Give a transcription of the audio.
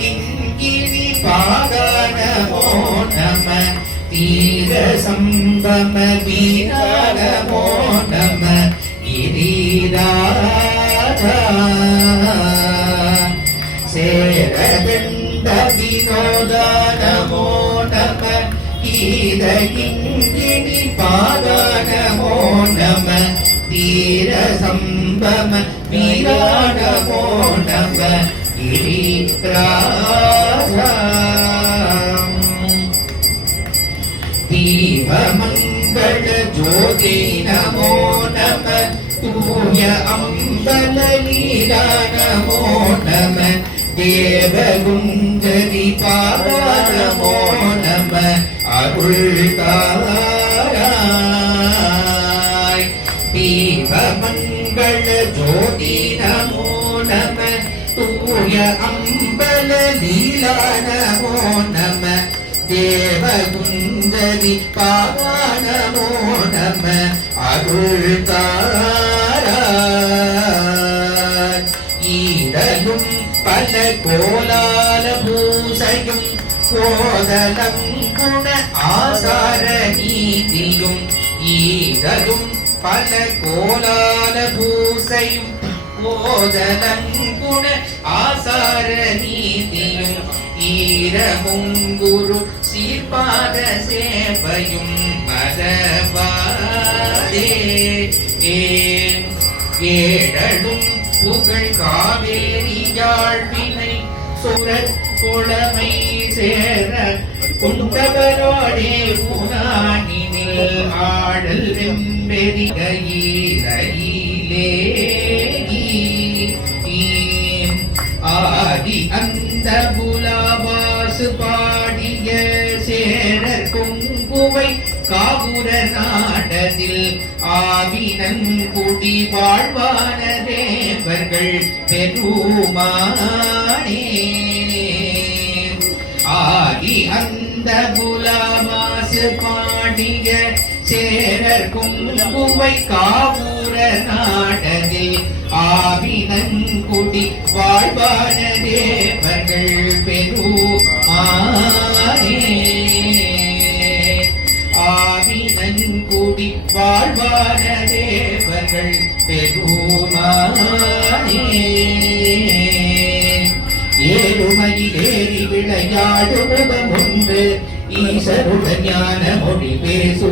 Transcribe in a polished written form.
கிங்கிணி பாதானமோ நம தீர சம்பம வீரானமோ நம கிரீராஜா சேரகண்ட வினோதானமோ நம கீத கிங்கிணி பாதானமோ நம தீர சம்பம வீரானமோ நம கிரீராஜா தீபமங்கள ஜோதி நமோ நம தூய அம்பல லீலா நமோ நம தேவகுந்தரி பாதா நமோ நம அருள்தாராய் தீபமங்கள ஜோதி நமோ நம தூய அம்பல லீலா நமோ நம தேவகுந்தரி பாதா நமோ நம அருள்தாராய் ஈடலும் பல கோலால பூசையும் கோதலம் குண ஆசார நீதியும் ஈடலும் பல கோலால பூசையும் கோதலம் குண ஆசார நீதியும் ஈரமுங்குரு சீர்பாத சேவையும் மதவாதே ஏடலும் புகழ் காவேரி யாழ்வினை சுரற் குளமை சேர குண்டவரோடே புனானினில் ஆடல் வெம்பெரிகையிலே ஆதி அந்த புலாவாசு பாடிய சேரர் குங்குவை காபுர நாடதில் ஆவினங்குடி வாழ்வான தேவர்கள் பெருமானே ஆதி அந்த புலாவாசு பாடிய சேரர் குங்குவை காபுர நாடதில் ஆவினங்குடி வாழ்வான தேவர்கள் பெருமானே ஆவினங்குடி வாழ்வான தேவர்கள் பெருமானே ஏழுமயிலேறி விளையாடுவதும் ஒன்று ஈசருடன் ஞான மொழி பேசு